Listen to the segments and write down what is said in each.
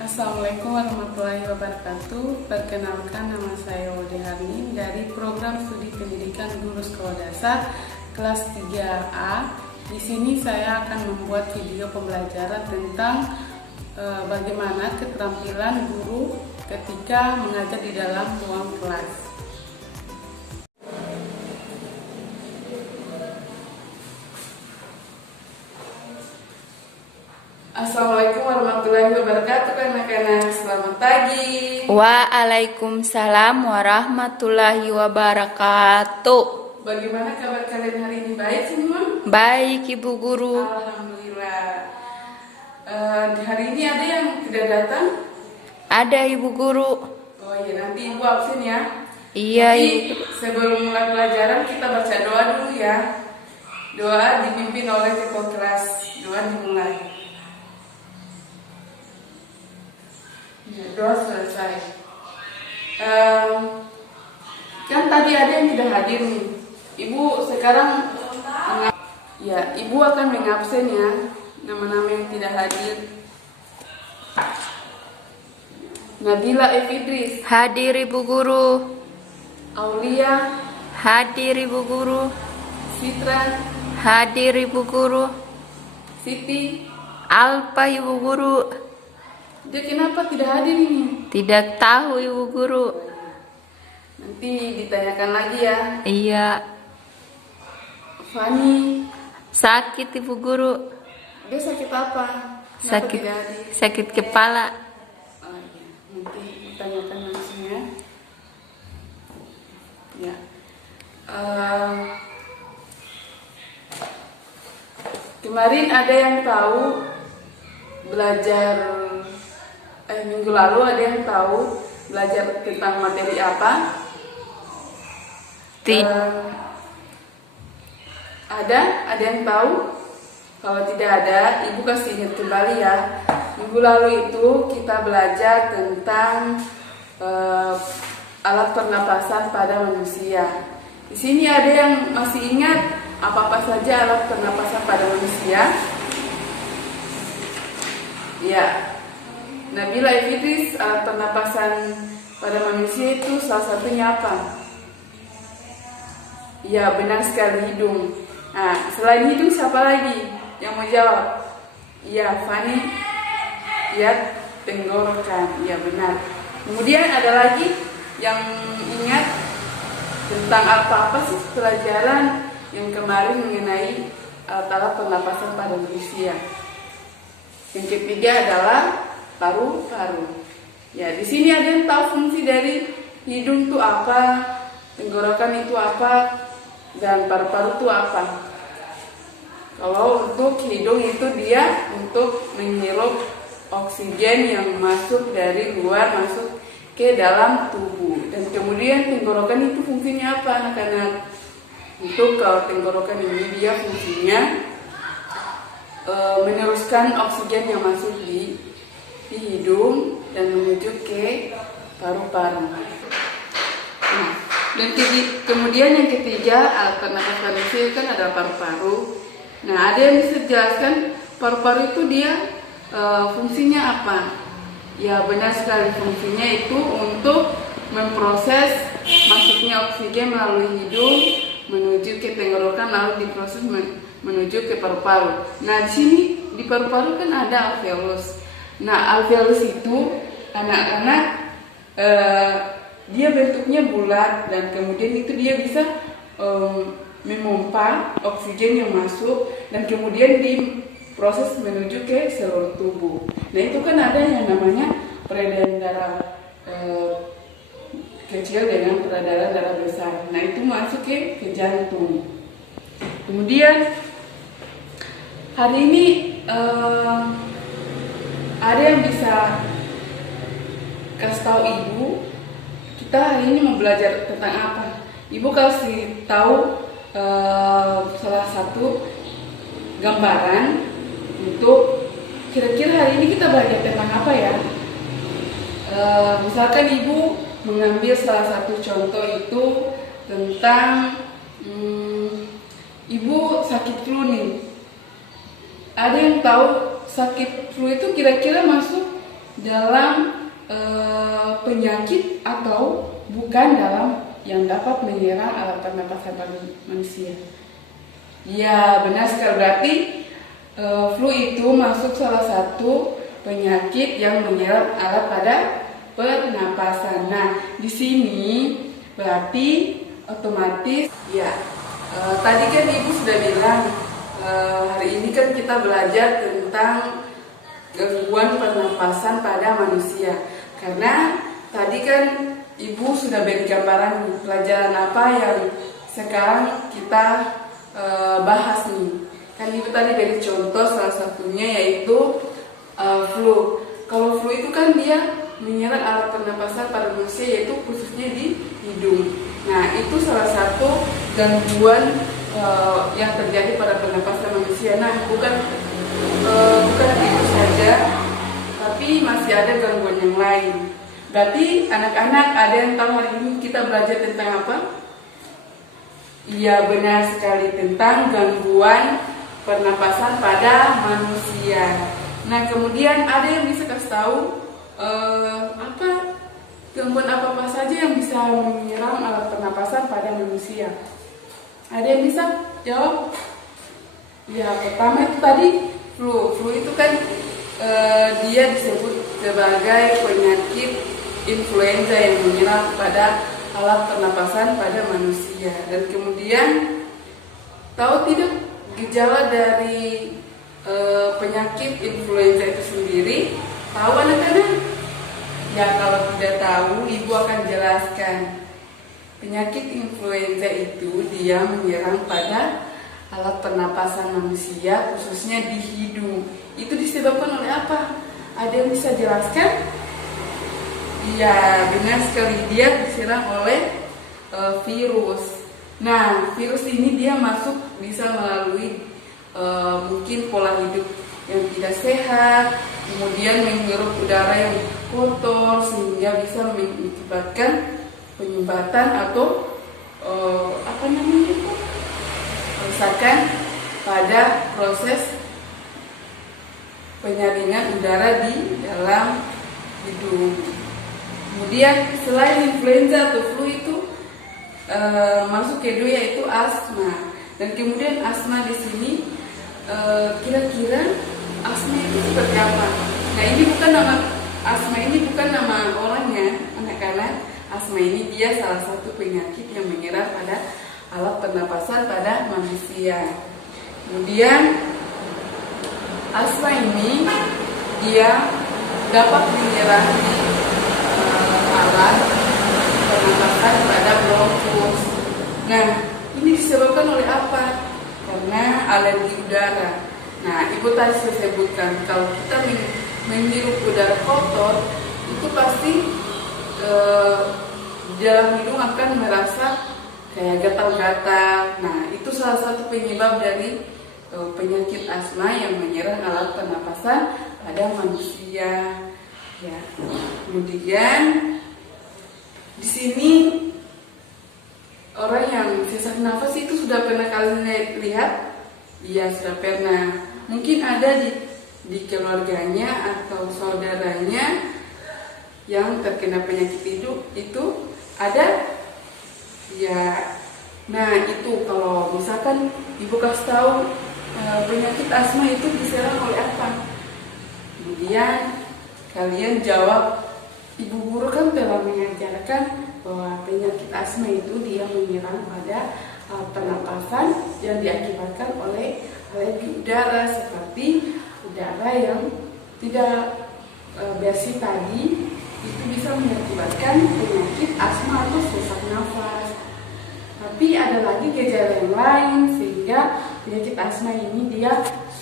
Assalamualaikum warahmatullahi wabarakatuh. Perkenalkan, nama saya Wode Harni dari program studi pendidikan guru sekolah dasar kelas 3A. Di sini saya akan membuat video pembelajaran tentang bagaimana keterampilan guru ketika mengajar di dalam ruang kelas. Assalamualaikum warahmatullahi wabarakatuh, anak-anak. Selamat pagi. Waalaikumsalam warahmatullahi wabarakatuh. Bagaimana kabar kalian hari ini? Baik semua? Baik, Ibu Guru. Alhamdulillah. Hari ini ada yang tidak datang? Ada, Ibu Guru. Oh iya, nanti Ibu absen ya. Iya, Jadi, Ibu. sebelum mulai pelajaran kita baca doa dulu ya. Doa dipimpin oleh ketua kelas. Doa dimulai. Ya, doa selesai. Kan tadi ada yang tidak hadir nih. Ibu sekarang Ibu akan mengabsen ya nama-nama yang tidak hadir. Nabila F. Idris, Hadir, Ibu Guru. Aulia, Hadir, Ibu Guru. Citra, Hadir, Ibu Guru. Siti. Alpa, Ibu Guru. Dia kenapa tidak hadir ini? Tidak tahu, Ibu Guru. Nanti ditanyakan lagi ya. Iya. Fani, Sakit, Ibu Guru. dia sakit apa? Kenapa Sakit tidak hadir? sakit kepala. Oh iya, nanti ditanyakan langsung ya. Ya. Kemarin ada yang tahu belajar minggu lalu ada yang tahu belajar tentang materi apa? Ada yang tahu? Kalau tidak ada, Ibu kasih ingat kembali ya. Minggu lalu itu kita belajar tentang alat pernapasan pada manusia. Di sini ada yang masih ingat apa-apa saja alat pernapasan pada manusia? Ya, Nabila Idris, alat pernapasan pada manusia itu salah satunya apa? Ya, benar sekali, hidung. Nah, selain hidung siapa lagi yang mau jawab? Ya, Fani. Ya, tenggorokan. Ya, benar. Kemudian ada lagi yang ingat tentang apa sih pelajaran yang kemarin mengenai alat pernapasan pada manusia. Yang ketiga adalah paru-paru. Ya, di sini ada yang tahu fungsi dari hidung itu apa, tenggorokan itu apa, dan paru-paru itu apa. Kalau untuk hidung itu dia untuk menghirup oksigen yang masuk dari luar masuk ke dalam tubuh. Dan kemudian tenggorokan itu fungsinya apa, anak-anak? Untuk kalau tenggorokan ini dia fungsinya meneruskan oksigen yang masuk di hidung dan menuju ke paru-paru. Nah, dan kemudian yang ketiga alat pernapas manusia kan adalah paru-paru. Nah, ada yang bisa dijelaskan paru-paru itu dia fungsinya apa? Ya, benar sekali, fungsinya itu untuk memproses masuknya oksigen melalui hidung menuju ke tenggorokan lalu diproses menuju ke paru-paru. Nah, di sini di paru-paru kan ada alveolus. Nah, alveolus itu anak-anak dia bentuknya bulat dan kemudian itu dia bisa memompa oksigen yang masuk dan kemudian diproses menuju ke seluruh tubuh. Nah, itu kan ada yang namanya peredaran darah kecil dengan peredaran darah besar. Nah, itu masuk ke jantung. Kemudian hari ini ada yang bisa kasih tahu Ibu, kita hari ini mau belajar tentang apa? Ibu kasih tahu salah satu gambaran untuk kira-kira hari ini kita belajar tentang apa ya? Misalkan Ibu mengambil salah satu contoh itu tentang Ibu sakit flu nih. Ada yang tahu sakit flu itu kira-kira masuk dalam penyakit atau bukan dalam yang dapat menyerang alat pernapasan pada manusia. Ya, benar sekali. Berarti flu itu masuk salah satu penyakit yang menyerang alat pada pernapasan. Nah, di sini berarti otomatis ya tadi kan Ibu sudah bilang hari ini kan kita belajar tentang gangguan pernapasan pada manusia. Karena tadi kan Ibu sudah beri gambaran pelajaran apa yang sekarang kita bahas nih. Kan Ibu tadi beri contoh salah satunya yaitu flu. Kalau flu itu kan dia menyerang alat pernapasan pada manusia, yaitu khususnya di hidung. Nah, itu salah satu gangguan yang terjadi pada pernapasan manusia. Nah, bukan itu saja, tapi masih ada gangguan yang lain. Berarti anak-anak ada yang tahu hari ini kita belajar tentang apa? Iya, benar sekali, tentang gangguan pernapasan pada manusia. Nah, kemudian ada yang bisa kasih tahu gangguan apa saja yang bisa menyerang alat pernapasan pada manusia? Ada yang bisa jawab? Ya, pertama itu tadi flu. Flu itu kan dia disebut sebagai penyakit influenza yang menyerang pada alat pernapasan pada manusia. Dan kemudian tahu tidak gejala dari penyakit influenza itu sendiri? Tahu anak-anak? Ya, kalau tidak tahu, Ibu akan jelaskan. Penyakit influenza itu dia menyerang pada alat pernapasan manusia, khususnya di hidung. Itu disebabkan oleh apa? Ada yang bisa jelaskan? Iya, benar sekali, dia diserang oleh virus. Nah, virus ini dia masuk bisa melalui mungkin pola hidup yang tidak sehat, kemudian menghirup udara yang kotor, sehingga bisa mengakibatkan penyumbatan atau kerusakan pada proses penyaringan udara di dalam hidung. Kemudian selain influenza atau flu itu masuk kedua yaitu asma. Dan kemudian asma di sini kira-kira asma itu seperti apa? Nah, ini bukan nama asma, ini bukan nama orangnya, anak-anak. Asma ini dia salah satu penyakit yang menyerang pada alat pernapasan pada manusia. Kemudian asma ini dia dapat menyerang alat pernapasan pada bronkus. Nah, ini disebabkan oleh apa? Karena alergi udara. Nah, Ibu tadi saya sebutkan, kalau kita menghirup udara kotor, itu pasti di dalam hidung akan merasa kayak gatal-gatal. Nah, itu salah satu penyebab dari penyakit asma yang menyerang alat pernapasan pada manusia. Ya. Kemudian di sini orang yang sesak nafas itu sudah pernah kalian lihat? Iya, sudah pernah. Mungkin ada di keluarganya atau saudaranya yang terkena penyakit itu ada? Ya. Nah, itu kalau misalkan Ibu kasih tahu penyakit asma itu diserang oleh apa? Kemudian kalian jawab, Ibu guru kan telah mengajarkan bahwa penyakit asma itu dia menyerang pada pernapasan yang diakibatkan oleh alergi udara, seperti udara yang tidak bersih tadi, itu bisa mengakibatkan penyakit asma atau sesak nafas. Tapi ada lagi gejala yang lain, sehingga penyakit asma ini dia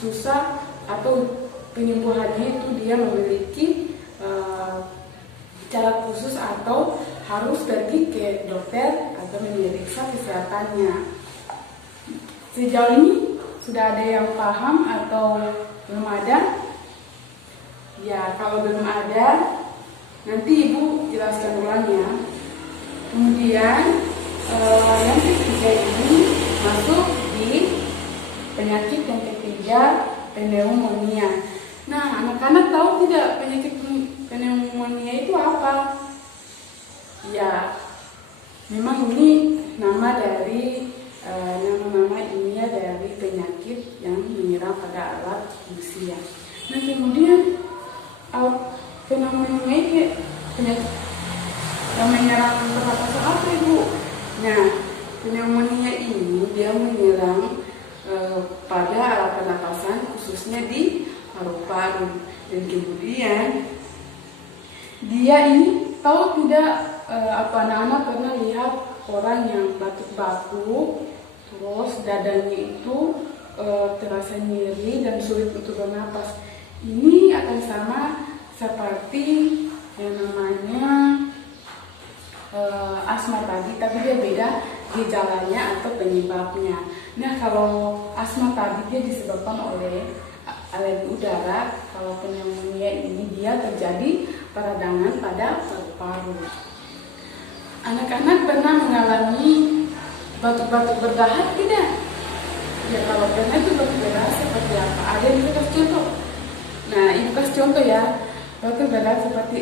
susah atau penyembuhannya itu dia memiliki cara khusus atau harus pergi ke dokter atau memeriksa kesehatannya. Sejauh ini sudah ada yang paham atau belum ada? Ya, kalau belum ada, nanti Ibu jelaskan ulang ya. Kemudian yang ketiga ini masuk di penyakit yang ketiga, pneumonia. Nah, anak-anak tahu tidak penyakit memang ini nama dari nama-nama ilmiah dari penyakit yang menyerang pada alat manusia. Nah kemudian fenomena ini penyakit yang menyerang pernapasan apa Ibu? Nah pneumonia ini dia menyerang pada alat pernapasan khususnya di paru-paru, dan kemudian dia ini tahu tidak anak-anak pernah lihat orang yang batuk-batuk terus dadanya itu terasa nyeri dan sulit untuk bernapas. Ini akan sama seperti yang namanya asma tadi, tapi dia beda gejalanya atau penyebabnya. Nah kalau asma tadi dia disebabkan oleh alergi udara, kalau pneumonia ini dia terjadi peradangan pada paru-paru. Anak-anak pernah mengalami batuk-batuk berdahak tidak? Ya kalau pernah itu batuk berdahak seperti apa? Ada yang bisa kasih contoh? Nah itu kasih contoh ya, batuk berdahak seperti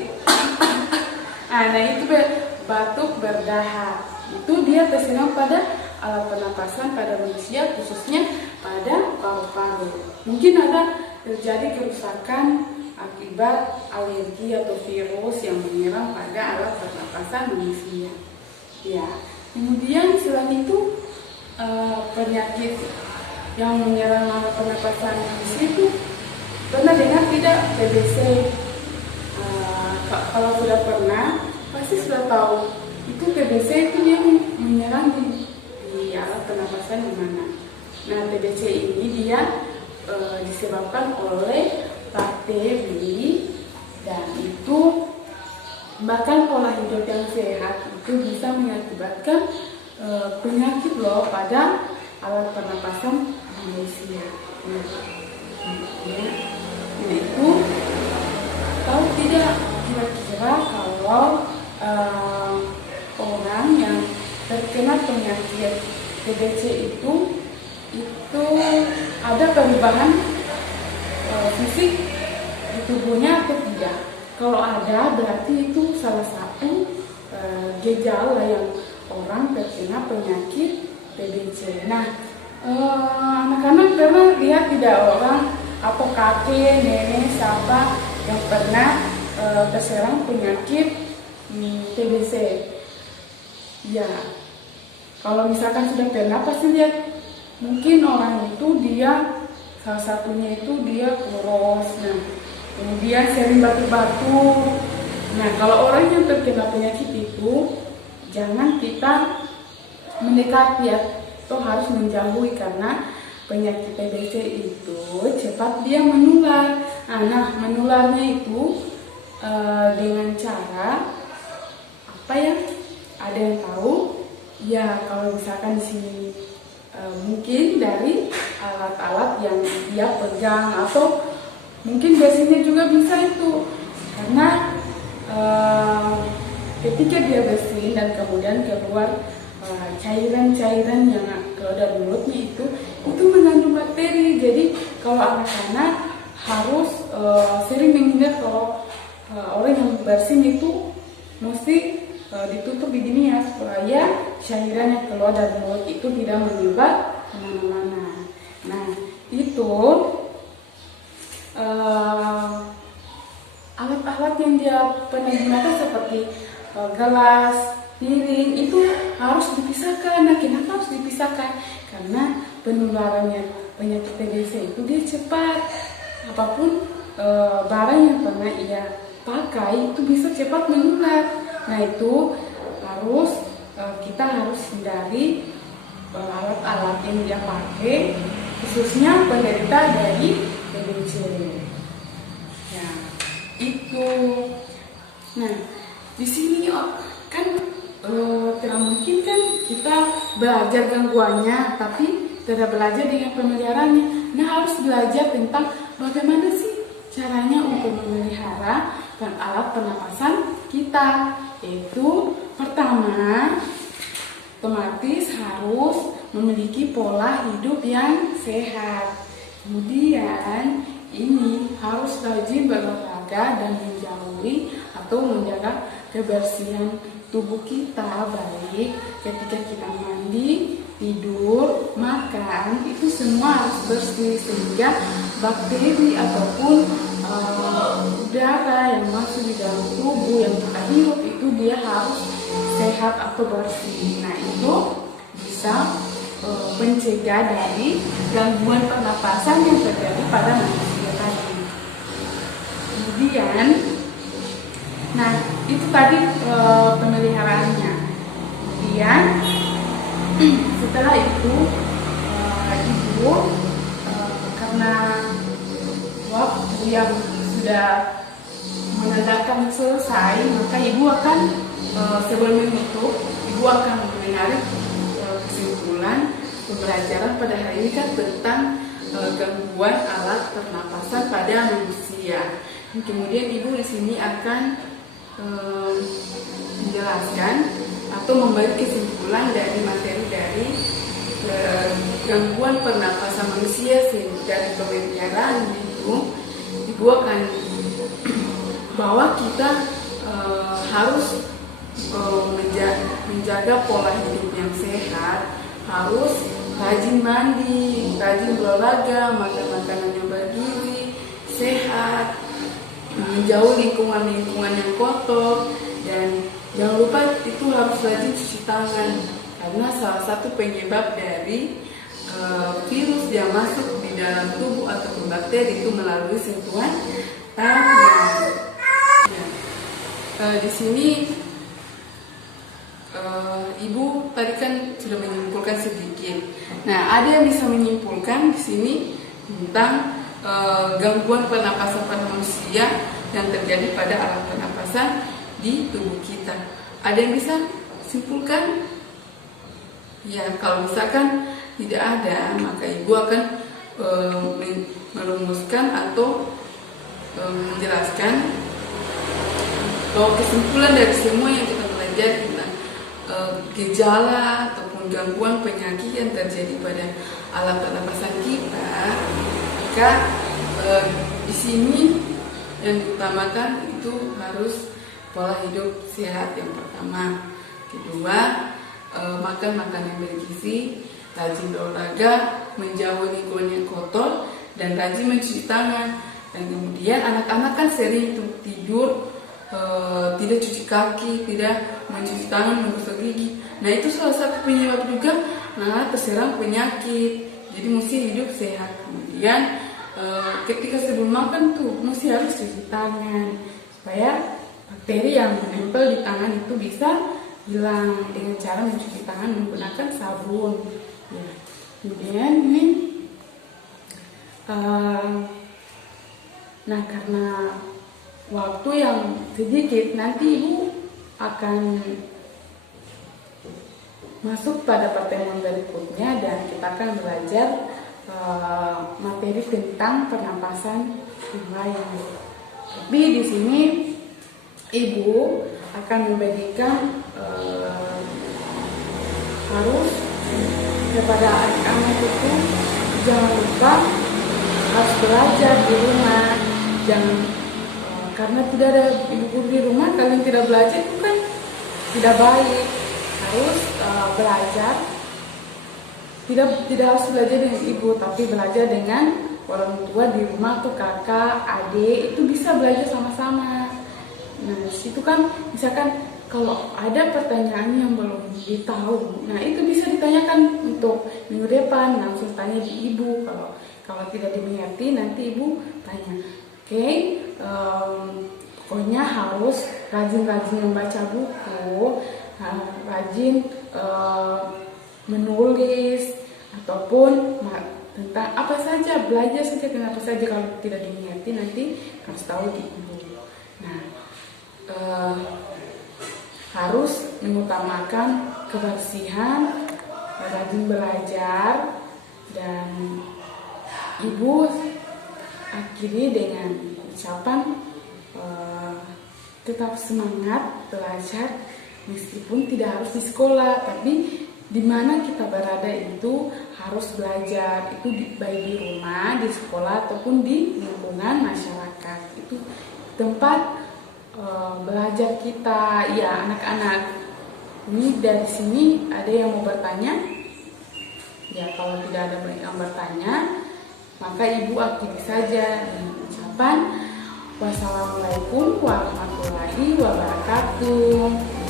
nah itu batuk berdahak. Itu dia terserang pada alat pernapasan pada manusia, khususnya pada paru-paru. Mungkin ada terjadi kerusakan akibat alergi atau virus yang menyerang pada alat pernapasan manusia. Ya, kemudian selain itu penyakit yang menyerang alat pernapasan manusia itu pernah dengar tidak TBC? Kalau sudah pernah, pasti sudah tahu itu TBC itu dia menyerang di alat pernapasan di mana. Nah TBC ini dia disebabkan oleh bakteri, dan itu bahkan pola hidup yang sehat itu bisa mengakibatkan penyakit loh pada alat pernapasan manusia. Nah itu tahu tidak kira-kira kalau orang yang terkena penyakit TBC itu ada perubahan fisik di tubuhnya atau tidak? Kalau ada, berarti itu salah satu gejala yang orang terkena penyakit TBC. Nah, anak-anak pernah lihat tidak orang atau kakek, nenek, siapa yang pernah terserang penyakit TBC? Ya, kalau misalkan sudah pernah pasti lihat, mungkin orang itu dia salah satunya itu dia kurus, nah kemudian sering batuk-batuk. Nah kalau orang yang terkena penyakit itu jangan kita mendekati atau harus menjauhi, karena penyakit TBC itu cepat dia menular. Nah menularnya itu dengan cara apa ya? Ada yang tahu? Ya kalau misalkan di sini mungkin dari alat-alat yang dia pegang, atau mungkin biasanya juga bisa itu karena ketika dia bersin dan kemudian keluar cairan-cairan yang keluar dari mulutnya itu mengandung bakteri. Jadi kalau anak-anak harus sering mengingat kalau orang yang bersin itu mesti ditutup begini ya, supaya cairan yang keluar dari mulut itu tidak menyebar kemana-mana. Nah itu alat-alat yang dia pernah gunakan seperti gelas, piring itu harus dipisahkan. Nah kenapa harus dipisahkan? Karena penularannya penyakit TBC itu dia cepat. Apapun barang yang pernah ia pakai itu bisa cepat menular. Nah itu kita harus hindari alat-alat yang dia pakai, khususnya penderita dari TBC. Ya itu. Nah di sini kan tidak mungkin kan kita belajar gangguannya tapi tidak belajar dengan pemeliharaannya. Nah harus belajar tentang bagaimana sih caranya untuk memelihara alat pernapasan kita. Yaitu pertama, otomatis harus memiliki pola hidup yang sehat. Kemudian ini harus rajin berolahraga dan menjauhi atau menjaga kebersihan tubuh kita baik ketika kita mandi, tidur, makan, itu semua harus bersih sehingga bakteri ataupun udara yang masuk di dalam tubuh yang kita hirup itu dia harus sehat atau bersih. Nah itu bisa mencegah dari gangguan pernapasan yang terjadi pada manusia tadi. Kemudian, nah itu tadi pemeliharaannya. Kemudian setelah itu ibu karena waktu yang sudah menandakan selesai, maka ibu akan sebelum menutup, ibu akan menarik kesimpulan pembelajaran pada hari ini kan tentang gangguan alat pernapasan pada manusia. Dan kemudian ibu di sini akan menjelaskan atau memberi kesimpulan dari materi dari gangguan pernapasan manusia dari pemeliharaan itu. Ibu akan bahwa kita harus menjaga pola hidup yang sehat, harus rajin mandi, rajin berolahraga, makan makanan yang bergizi, sehat, menjauh lingkungan yang kotor, dan jangan lupa itu harus rajin cuci tangan karena salah satu penyebab dari virus yang masuk di dalam tubuh ataupun bakteri itu melalui sentuhan tangan. Di sini ibu tadi kan sudah menyimpulkan sedikit. Nah, ada yang bisa menyimpulkan di sini tentang gangguan pernapasan pada manusia yang terjadi pada alat pernapasan di tubuh kita. Ada yang bisa simpulkan? Ya, kalau misalkan tidak ada, maka ibu akan merumuskan atau menjelaskan bahwa kesimpulan dari semua yang kita belajar tentang gejala ataupun gangguan penyakit yang terjadi pada alat pernapasan kita, maka di sini yang diutamakan itu harus pola hidup sehat yang pertama. Kedua, makan makanan yang bergizi, rajin berolahraga, menjauhi lingkungan yang kotor, dan rajin mencuci tangan. Dan kemudian anak-anak kan sering tidur tidak cuci kaki, tidak mencuci tangan, menggosok gigi. Nah itu salah satu penyebab juga terserang penyakit. Jadi mesti hidup sehat. Kemudian ketika sebelum makan tuh mesti harus cuci tangan supaya bakteri yang menempel di tangan itu bisa hilang dengan cara mencuci tangan menggunakan sabun. Ya. Kemudian ini, nah karena waktu yang sedikit, nanti ibu akan masuk pada pertemuan berikutnya dan kita akan belajar materi tentang pernapasan yang lain. Tapi di sini ibu akan memberikan harus kepada anak-anak itu jangan lupa harus belajar di rumah, jangan karena tidak ada ibu guru di rumah, kalian tidak belajar itu kan tidak baik. Harus belajar, tidak harus belajar dengan ibu, tapi belajar dengan orang tua di rumah atau kakak, adik, itu bisa belajar sama-sama. Nah disitu kan misalkan kalau ada pertanyaan yang belum ditahu, nah itu bisa ditanyakan untuk minggu depan, langsung tanya di ibu. Kalau tidak dimengerti nanti ibu tanya. Oke, pokoknya harus rajin-rajin membaca buku, rajin menulis ataupun tentang apa saja, belajar saja tentang apa saja. Kalau tidak dimengerti nanti harus tahu di ibu. Nah, harus mengutamakan kebersihan, rajin belajar, dan ibu akhiri dengan ucapan tetap semangat belajar meskipun tidak harus di sekolah, tapi di mana kita berada itu harus belajar, itu baik di rumah, di sekolah ataupun di lingkungan masyarakat. Itu tempat belajar kita. Ya anak-anak, ini dari sini ada yang mau bertanya? Ya kalau tidak ada yang bertanya, maka ibu akhiri saja dengan ucapan wassalamualaikum warahmatullahi wabarakatuh.